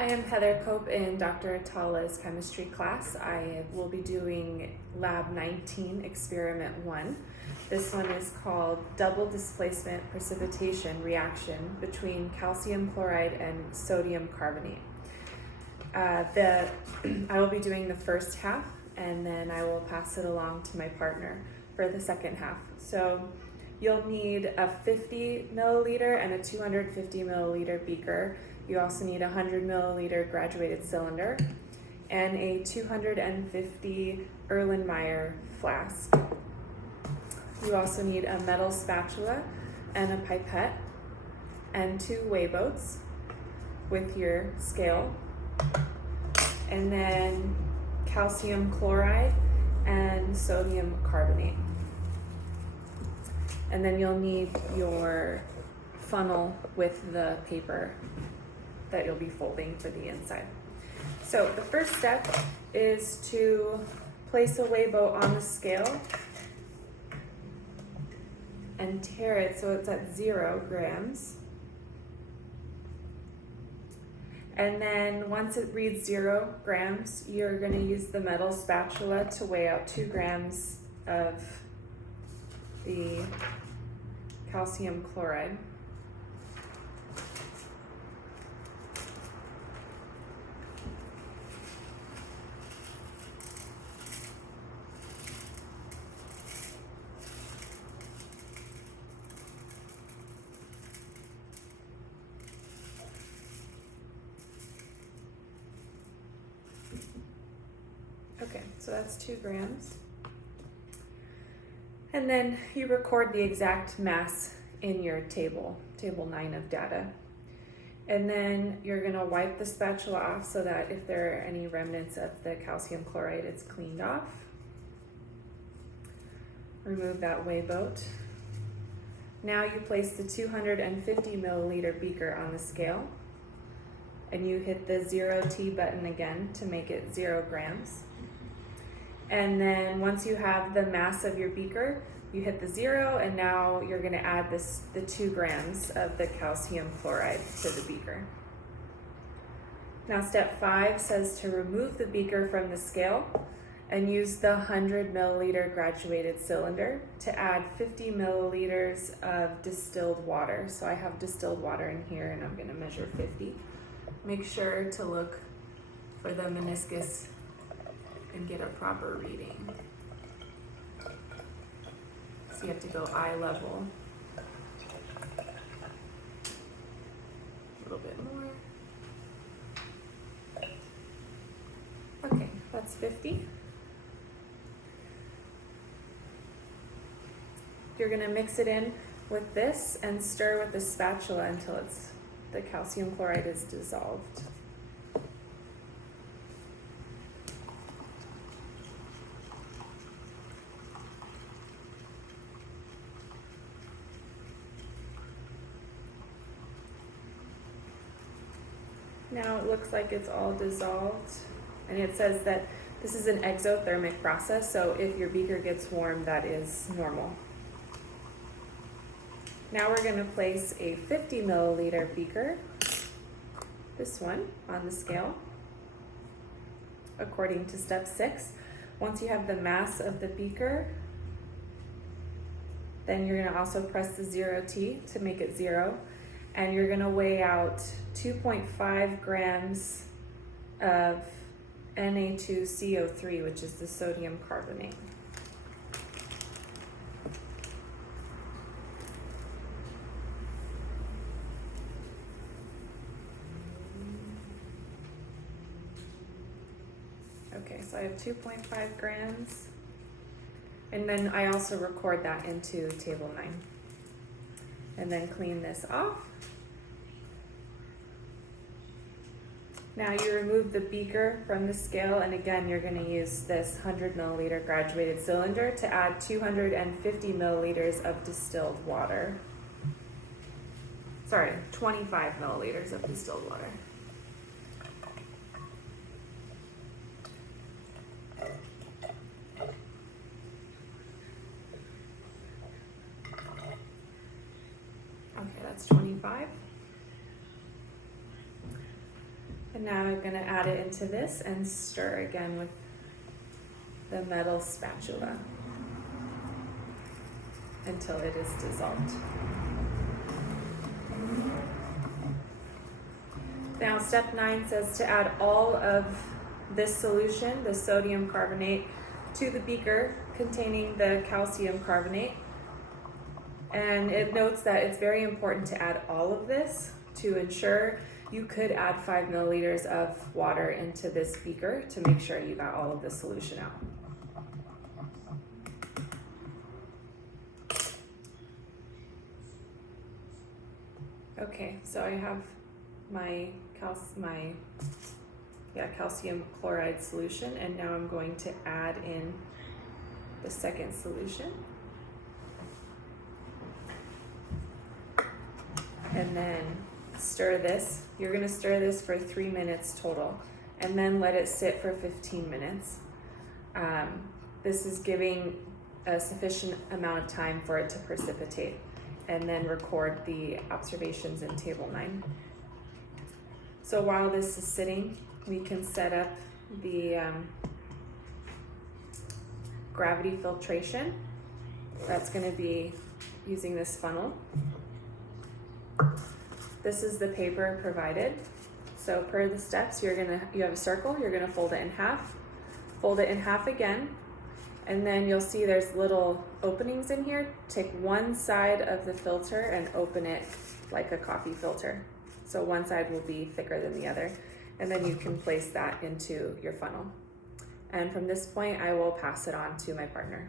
I am Heather Cope in Dr. Atala's chemistry class. I will be doing Lab19Exp1. This one is called Double Displacement Precipitation Reaction between calcium chloride and sodium carbonate. I will be doing the first half, and then I will pass it along to my partner for the second half. So you'll need a 50 milliliter and a 250 milliliter beaker. You also need a 100 milliliter graduated cylinder and a 250 Erlenmeyer flask. You also need a metal spatula and a pipette and 2 weigh boats with your scale, and then calcium chloride and sodium carbonate. And then you'll need your funnel with the paper that you'll be folding for the inside. So the first step is to place a weigh boat on the scale and tare it so it's at 0 grams. And then once it reads 0 grams, you're going to use the metal spatula to weigh out 2 grams of the calcium chloride. Okay, so that's 2 grams. And then you record the exact mass in your table 9 of data. And then you're gonna wipe the spatula off so that if there are any remnants of the calcium chloride, it's cleaned off. Remove that weigh boat. Now you place the 250 milliliter beaker on the scale, and you hit the 0T button again to make it 0 grams. And then once you have the mass of your beaker, you hit the 0, and now you're going to add the 2 grams of the calcium chloride to the beaker. Now step 5 says to remove the beaker from the scale and use the 100 milliliter graduated cylinder to add 50 milliliters of distilled water. So I have distilled water in here, and I'm going to measure 50. Make sure to look for the meniscus and get a proper reading. So you have to go eye level. A little bit more. Okay, that's 50. You're gonna mix it in with this and stir with the spatula until the calcium chloride is dissolved. Now it looks like it's all dissolved, and it says that this is an exothermic process, so if your beaker gets warm, that is normal. Now we're going to place a 50 milliliter beaker, this one, on the scale, according to step 6. Once you have the mass of the beaker, then you're going to also press the 0T to make it 0. And you're going to weigh out 2.5 grams of Na2CO3, which is the sodium carbonate. Okay, so I have 2.5 grams. And then I also record that into table 9. And then clean this off. Now you remove the beaker from the scale, and again you're going to use this 100 milliliter graduated cylinder to add 250 milliliters of distilled water. Sorry, 25 milliliters of distilled water. Okay, that's 25. And now I'm going to add it into this and stir again with the metal spatula until it is dissolved. Now step 9 says to add all of this solution, the sodium carbonate, to the beaker containing the calcium carbonate. And it notes that it's very important to add all of this to ensure you could add 5 milliliters of water into this beaker to make sure you got all of the solution out. Okay, so I have my calcium chloride solution, and now I'm going to add in the second solution. And then stir this. You're going to stir this for 3 minutes total, and then let it sit for 15 minutes. This is giving a sufficient amount of time for it to precipitate, and then record the observations in table 9. So while this is sitting, we can set up the gravity filtration. That's going to be using this funnel. This is the paper provided. So per the steps, you have a circle, you're gonna fold it in half again, and then you'll see there's little openings in here. Take one side of the filter and open it like a coffee filter. So one side will be thicker than the other, and then you can place that into your funnel. And from this point, I will pass it on to my partner.